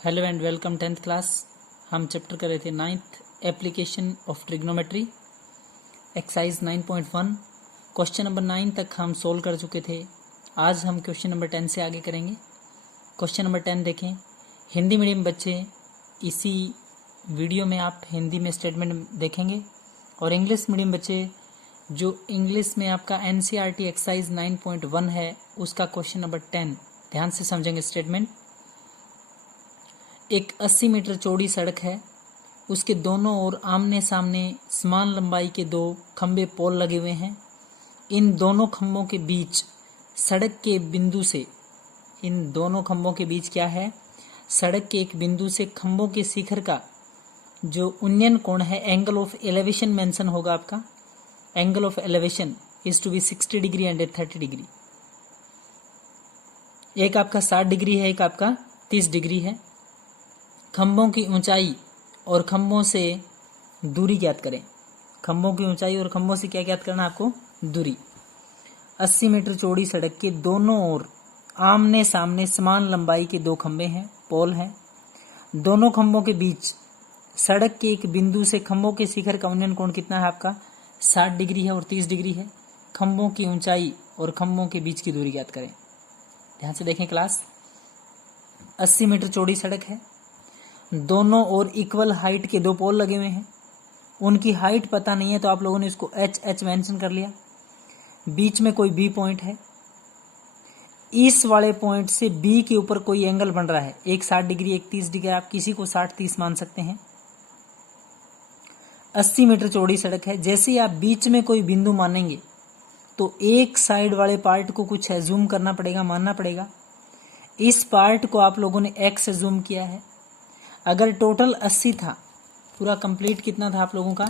Hello and welcome 10th class. हम chapter कर रहे थे 9th application of trigonometry exercise 9.1। Question number 9 तक हम सोल्व कर चुके थे। आज हम क्वेश्चन नंबर 10 से आगे करेंगे। क्वेश्चन नंबर 10 देखें। हिंदी मीडियम बच्चे इसी वीडियो में आप हिंदी में स्टेटमेंट देखेंगे और इंग्लिश मीडियम बच्चे जो इंग्लिश में आपका NCERT एक्सरसाइज 9.1 है उसका क्वेश्चन नंबर 10 ध्यान से समझेंगे। स्टेटमेंट: एक 80 मीटर चौड़ी सड़क है, उसके दोनों ओर आमने सामने समान लंबाई के दो खंबे पोल लगे हुए हैं। इन दोनों खंभों के बीच सड़क के बिंदु से इन दोनों खंभों के बीच क्या है? सड़क के एक बिंदु से खंभों के शिखर का जो उन्नयन कोण है, एंगल ऑफ एलिवेशन मेंशन होगा। आपका angle of elevation is to be 60 degree and 30 degree. एक आपका 60 डिग्री है, एक आपका 30 डिग्री है। खंभों की ऊंचाई और खंभों से दूरी ज्ञात करें। खंभों की ऊंचाई और खंभों से क्या ज्ञात करना आपको? दूरी। 80 मीटर चौड़ी सड़क के दोनों ओर आमने सामने समान लंबाई के दो खंभे हैं, पोल हैं। दोनों खंभों के बीच सड़क के एक बिंदु से खंभों के शिखर का उन्नयन कोण कितना है? आपका 60 डिग्री है और 30 डिग्री है। खंभों की ऊंचाई और खंभों के बीच की दूरी ज्ञात करें। ध्यान से देखें क्लास। 80 मीटर चौड़ी सड़क है, दोनों ओर इक्वल हाइट के दो पोल लगे हुए हैं। उनकी हाइट पता नहीं है तो आप लोगों ने इसको एच मेंशन कर लिया। बीच में कोई बी पॉइंट है, इस वाले पॉइंट से बी के ऊपर कोई एंगल बन रहा है, एक 60 डिग्री एक 30 डिग्री। आप किसी को 60-30 मान सकते हैं। 80 मीटर चौड़ी सड़क है, जैसे ही आप बीच में कोई बिंदु मानेंगे तो एक साइड वाले पार्ट को कुछ जूम करना पड़ेगा, मानना पड़ेगा। इस पार्ट को आप लोगों ने एक्स जूम किया है। अगर टोटल 80 था, पूरा कंप्लीट कितना था आप लोगों का?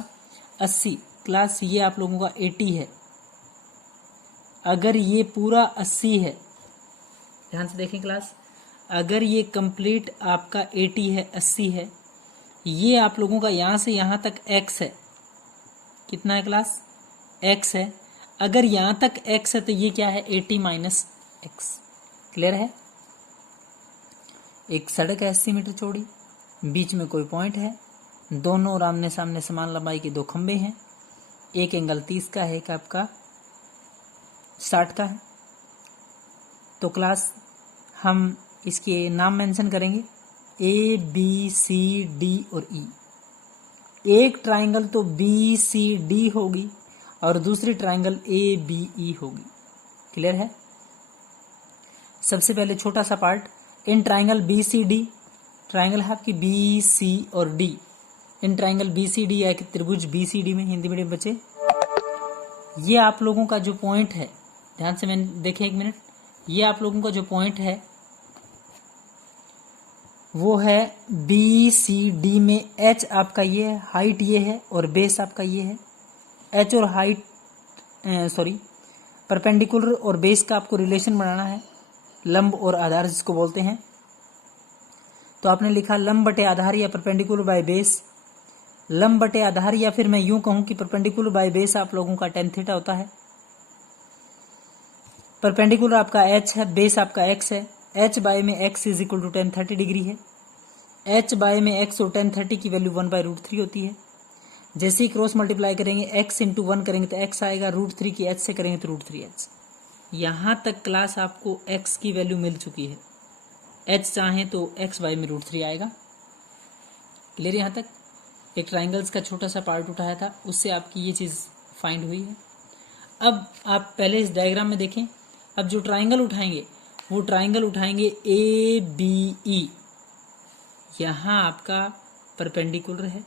80 क्लास, ये आप लोगों का 80 है। अगर ये पूरा 80 है, ध्यान से देखें क्लास, अगर ये कंप्लीट आपका 80 है, 80 है, ये आप लोगों का यहां से यहां तक x है। कितना है क्लास? x है। अगर यहां तक x है तो ये क्या है? 80 माइनस x। क्लियर है? एक सड़क है 80 मीटर चौड़ी, बीच में कोई पॉइंट है, दोनों ओर आमने सामने समान लंबाई के दो खंबे हैं। एक एंगल 30 का है, एक आपका 60 का है। तो क्लास हम इसके नाम मेंशन करेंगे, ए बी सी डी और ई। एक ट्राइंगल तो बी सी डी होगी और दूसरी ट्राइंगल ए बी ई होगी। क्लियर है? सबसे पहले छोटा सा part, in triangle B C D, triangle है आपकी बी सी और D. In triangle B C D या त्रिभुज बी सी डी में हिंदी मीडियम बच्चे, ये आप लोगों का जो पॉइंट है, ध्यान से मैंने देखें एक मिनट, ये आप लोगों का जो पॉइंट है वो है बी सी डी में। एच आपका ये है, हाइट ये है और बेस आपका ये है। एच और हाइट परपेंडिकुलर और बेस का आपको रिलेशन बनाना है, लंब और आधार जिसको बोलते हैं। तो आपने लिखा लंब बटे आधार या परपेंडिकुलर बाय बेस। लंब बटे आधार, या फिर मैं यूं कहूं कि परपेंडिकुलर बाय बेस आप लोगों का tan थीटा होता है। परपेंडिकुलर आपका h है, बेस आपका x है। h बाय में x is equal to tan 30 degree है। h बाय में x और tan 30 की वैल्यू 1/√3 होती है। जैसे ही क्रॉस मल्टीप्लाई करेंगे, x इंटू 1 करेंगे तो x आएगा, √3 की h से करेंगे तो √3h। यहां तक क्लास आपको x की वैल्यू मिल चुकी है। h चाहें तो x बाय में √3 आएगा। क्लियर? यहां तक एक ट्राइंगल्स का छोटा सा पार्ट उठाया था, उससे आपकी ये चीज फाइंड हुई है। अब आप पहले इस डायग्राम में देखें। अब जो ट्राइंगल उठाएंगे वो ट्राइंगल उठाएंगे ए बी ई। यहां आपका परपेंडिकुलर है,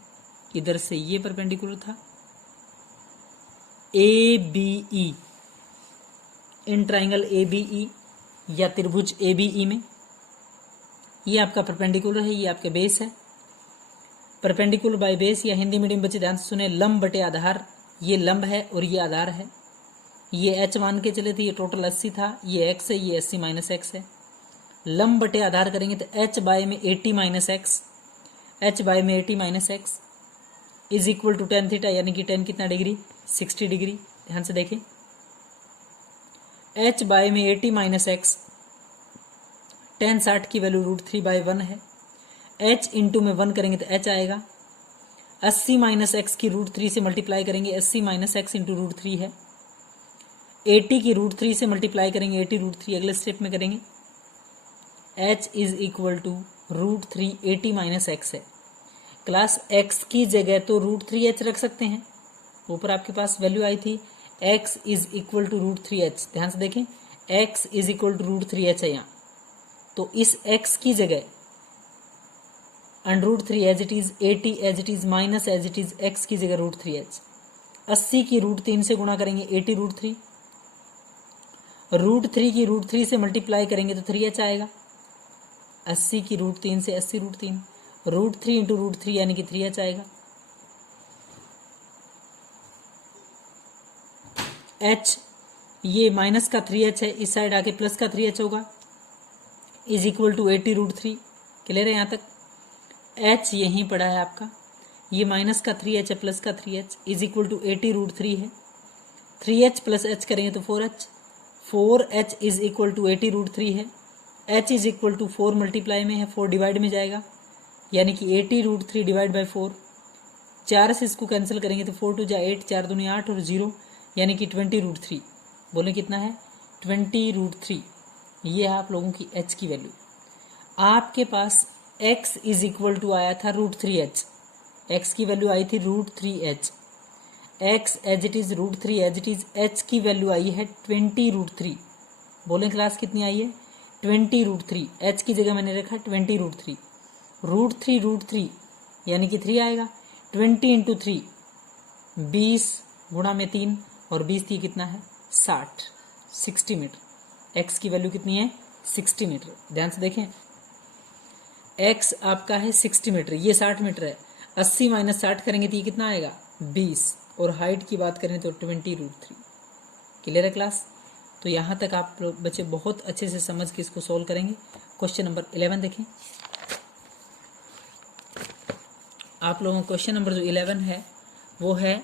इधर से ये परपेंडिकुलर था, A B E. In triangle A B E या त्रिभुज ए बी ई में ये आपका परपेंडिकुलर है, ये आपके बेस है। परपेंडिकुलर बाय बेस, या हिंदी मीडियम बच्चे ध्यान से सुने, लंब बटे आधार। ये लंब है और ये आधार है। ये h मान के चले थे, ये टोटल 80 था, ये x है, ये 80 माइनस x है। लंब बटे आधार करेंगे तो h बाय में 80 माइनस x, h बाय में 80 minus x is equal to tan theta, यानी कि tan कितना डिग्री? 60 डिग्री। ध्यान से देखें, h बाय में 80 माइनस x, tan 60 की वैल्यू √3/1 है। h इंटू में 1 करेंगे तो h आएगा। 80 माइनस एक्स की √3 से मल्टीप्लाई करेंगे, 80 माइनस एक्स इंटू √3 है। 80 की √3 से मल्टीप्लाई करेंगे, 80 √3 अगले स्टेप में करेंगे। h is equal to √3 80 minus x है। क्लास x की जगह तो √3h रख सकते हैं, ऊपर आपके पास वैल्यू आई थी x is equal to √3h। ध्यान से देखें, x is equal to √3h है यहाँ, तो इस x की जगह √3 as it is, 80 as it is, minus as it is x की जगह √3h। 80 की √3 से गुणा करेंगे, 80 √3, √3 की √3 से मल्टीप्लाई करेंगे तो 3h आएगा। 80 की √3 से 80 √3, √3 इंटू √3 यानी कि 3h आएगा। h ये माइनस का 3h है, इस साइड आके प्लस का 3h होगा, इज इक्वल टू 80 √3। क्लियर है यहाँ तक? h यहीं पड़ा है आपका, ये माइनस का 3h है, प्लस का 3h, इज इक्वल टू 80 √3 है। 3h प्लस h करेंगे तो 4h, 4h is equal to 80 √3 है। h is equal to 4 multiply में है, 4 डिवाइड में जाएगा, यानी कि 80 √3 डिवाइड बाई 4। 4 से इसको कैंसिल करेंगे तो 4 2 जा 8, 4 दूनी 8 और 0, यानी कि 20 √3। बोले कितना है? 20 √3। ये है आप लोगों की h की वैल्यू। आपके पास x इज इक्वल टू आया था √3h, x की वैल्यू आई थी √3h, x as it is √3 as it is, h की वैल्यू आई है 20 √3। बोले क्लास कितनी आई है? 20 √3। h की जगह मैंने रखा 20 √3, √3 यानी कि 3 आएगा। 20 इंटू 3 20 गुणा में 3 और 20 थी कितना है? 60 मीटर। x की वैल्यू कितनी है? 60 मीटर। ध्यान से देखें, x आपका है 60 मीटर, ये 60 मीटर है। 80 माइनस 60 करेंगे तो ये कितना आएगा? 20। और हाइट की बात करें तो 20 √3। क्लियर है क्लास? तो यहाँ तक आप लोग बच्चे बहुत अच्छे से समझ के इसको सोल्व करेंगे। क्वेश्चन नंबर 11 देखें। आप लोगों को क्वेश्चन नंबर जो 11 है वो है,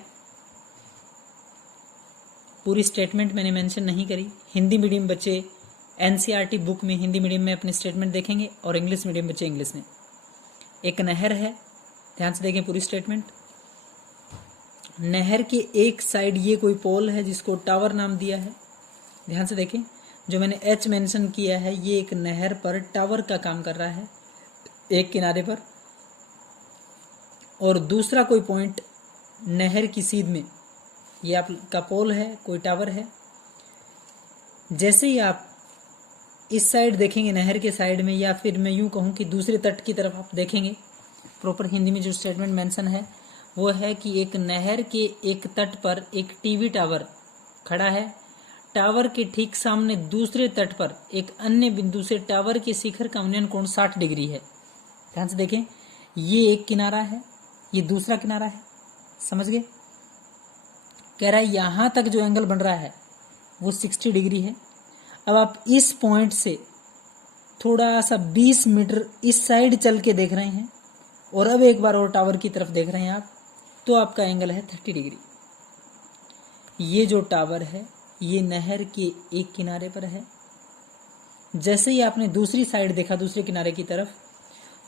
पूरी स्टेटमेंट मैंने मेंशन नहीं करी। हिंदी मीडियम बच्चे एनसीईआरटी बुक में हिंदी मीडियम में अपनी स्टेटमेंट देखेंगे और इंग्लिश मीडियम बच्चे इंग्लिश में। एक नहर है, ध्यान से देखें पूरी स्टेटमेंट। नहर के एक साइड ये कोई पोल है जिसको टावर नाम दिया है। ध्यान से देखें, जो मैंने एच मेंशन किया है ये एक नहर पर टावर का काम कर रहा है एक किनारे पर, और दूसरा कोई पॉइंट नहर की सीध में ये आपका पोल है, कोई टावर है। जैसे ही आप इस साइड देखेंगे नहर के साइड में, या फिर मैं यूं कहूं कि दूसरे तट की तरफ आप देखेंगे, प्रॉपर हिंदी में जो स्टेटमेंट मेंशन है वो है कि एक नहर के एक तट पर एक टीवी टावर खड़ा है। टावर के ठीक सामने दूसरे तट पर एक अन्य बिंदु से टावर के शिखर का उन्नयन कोण 60 डिग्री है। ध्यान से देखें, ये एक किनारा है, ये दूसरा किनारा है, समझ गए? कह रहा है यहां तक जो एंगल बन रहा है वो 60 डिग्री है। अब आप इस पॉइंट से थोड़ा सा 20 मीटर इस साइड चल के देख रहे हैं और अब एक बार और टावर की तरफ देख रहे हैं आप, तो आपका एंगल है 30 डिग्री। ये जो टावर है ये नहर के एक किनारे पर है। जैसे ही आपने दूसरी साइड देखा, दूसरे किनारे की तरफ,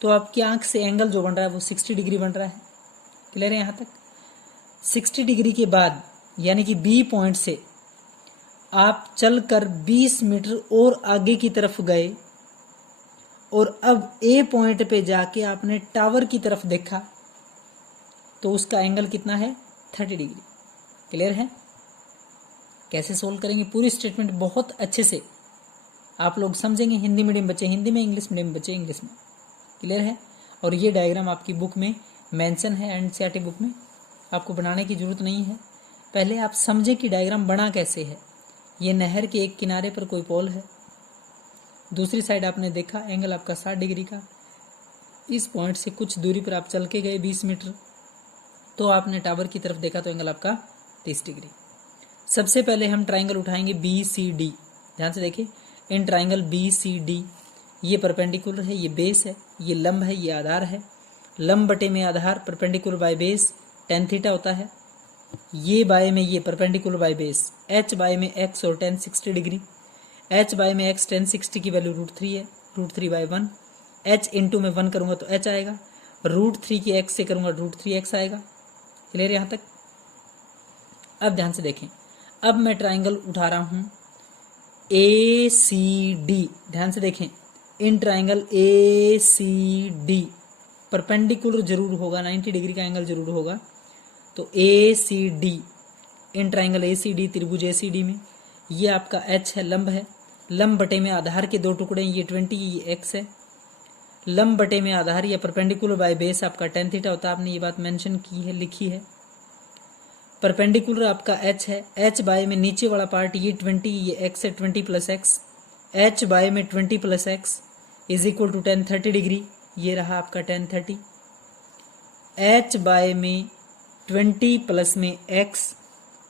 तो आपकी आंख से एंगल जो बन रहा है वो 60 डिग्री बन रहा है। क्लियर है यहाँ तक? 60 डिग्री के बाद यानी कि बी पॉइंट से आप चलकर 20 मीटर और आगे की तरफ गए और अब ए पॉइंट पे जाके आपने टावर की तरफ देखा, तो उसका एंगल कितना है? 30 डिग्री। क्लियर है? कैसे सोल्व करेंगे पूरी स्टेटमेंट बहुत अच्छे से आप लोग समझेंगे। हिंदी मीडियम बच्चे हिंदी में, इंग्लिश मीडियम बच्चे इंग्लिश में। क्लियर है? और ये डायग्राम आपकी बुक में मेंशन है, एनसीईआरटी बुक में, आपको बनाने की जरूरत नहीं है। पहले आप समझें कि डायग्राम बना कैसे है। ये नहर के एक किनारे पर कोई पोल है, दूसरी साइड आपने देखा एंगल आपका 60 डिग्री का। इस पॉइंट से कुछ दूरी पर आप चल के गए 20 मीटर, तो आपने टावर की तरफ देखा तो एंगल आपका 30 डिग्री। सबसे पहले हम ट्राइंगल उठाएंगे BCD। ध्यान से देखिए, इन ट्राइंगल BCD ये परपेंडिकुलर है, ये बेस है, ये लंब है, ये आधार है। लंब बटे में आधार, perpendicular by base tan theta होता है। ये बाय में ये perpendicular by base, h by में x और tan 60 डिग्री। h बाय में x tan 60 की वैल्यू √3 है, √3/1। h इंटू में 1 करूँगा तो h आएगा, √3 की x से करूँगा √3x आएगा। क्लियर यहाँ तक? अब ध्यान से देखें, अब मैं ट्राइंगल उठा रहा हूँ ACD। ध्यान से देखें, इन ट्राइंगल ACD परपेंडिकुलर जरूर होगा, 90 डिग्री का एंगल जरूर होगा। तो ACD, इन ट्राइंगल ACD, त्रिभुज ACD में ये आपका H है, लंब है, लंब बटे में आधार के दो टुकड़े, ये 20, ये x है। लंब बटे में आधार या परपेंडिकुलर बाय बेस आपका tan थीटा होता है। आपने ये बात मेंशन की है, लिखी है। परपेंडिकुलर आपका h है, h बाय में नीचे वाला पार्ट ये 20, ये x है, 20 प्लस एक्स, h बाय में 20 plus x is equal to tan 30 degree, ये रहा आपका tan 30। h बाय में 20 प्लस में x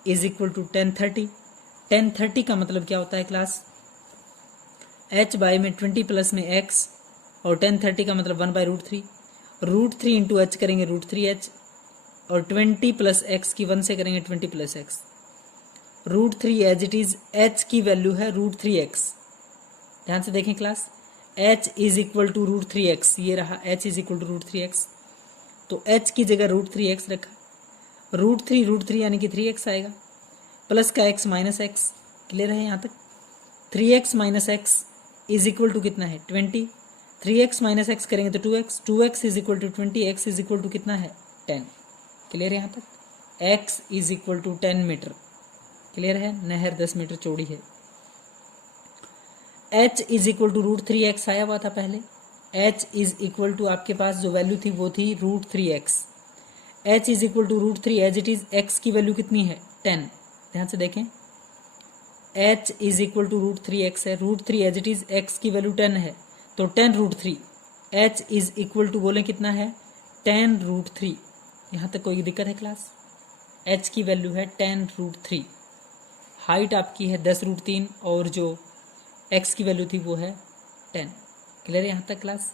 is equal to tan 30। tan 30 का मतलब क्या होता है क्लास? h बाय में 20 प्लस में x और tan 30 का मतलब 1/√3, √3 इंटू एच करेंगे √3h, और 20 प्लस एक्स की 1 से करेंगे 20 plus x, √3 as it is, h की वैल्यू है √3x। ध्यान से देखें class, h is equal to √3x, ये रहा h is equal to √3x। तो h की जगह √3x रखा, √3 यानी कि 3x आएगा, प्लस का x माइनस एक्स। क्लियर है यहाँ तक? 3x minus x is equal to कितना है? 20। 3x माइनस एक्स करेंगे तो 2x, 2x is equal to 20, x is equal to कितना है? 10। क्लियर है यहाँ तक? x is equal to 10 metre. Clear है? नहर 10 मीटर चौड़ी है। h is equal to √3x आया हुआ था पहले, h इज इक्वल टू आपके पास जो वैल्यू थी वो थी √3x। h is equal to √3 as it is, x की वैल्यू कितनी है? 10। ध्यान से देखें, h is equal to √3x है, √3 एज इट इज, x की वैल्यू 10 है, तो 10√3। h इज इक्वल टू बोले कितना है? 10√3। यहाँ तक कोई दिक्कत है क्लास? h की वैल्यू है 10√3, हाइट आपकी है 10√3 और जो x की वैल्यू थी वो है 10। क्लियर है यहाँ तक क्लास?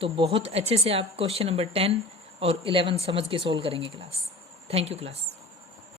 तो बहुत अच्छे से आप क्वेश्चन नंबर 10 और 11 समझ के सोल्व करेंगे क्लास। Thank you class.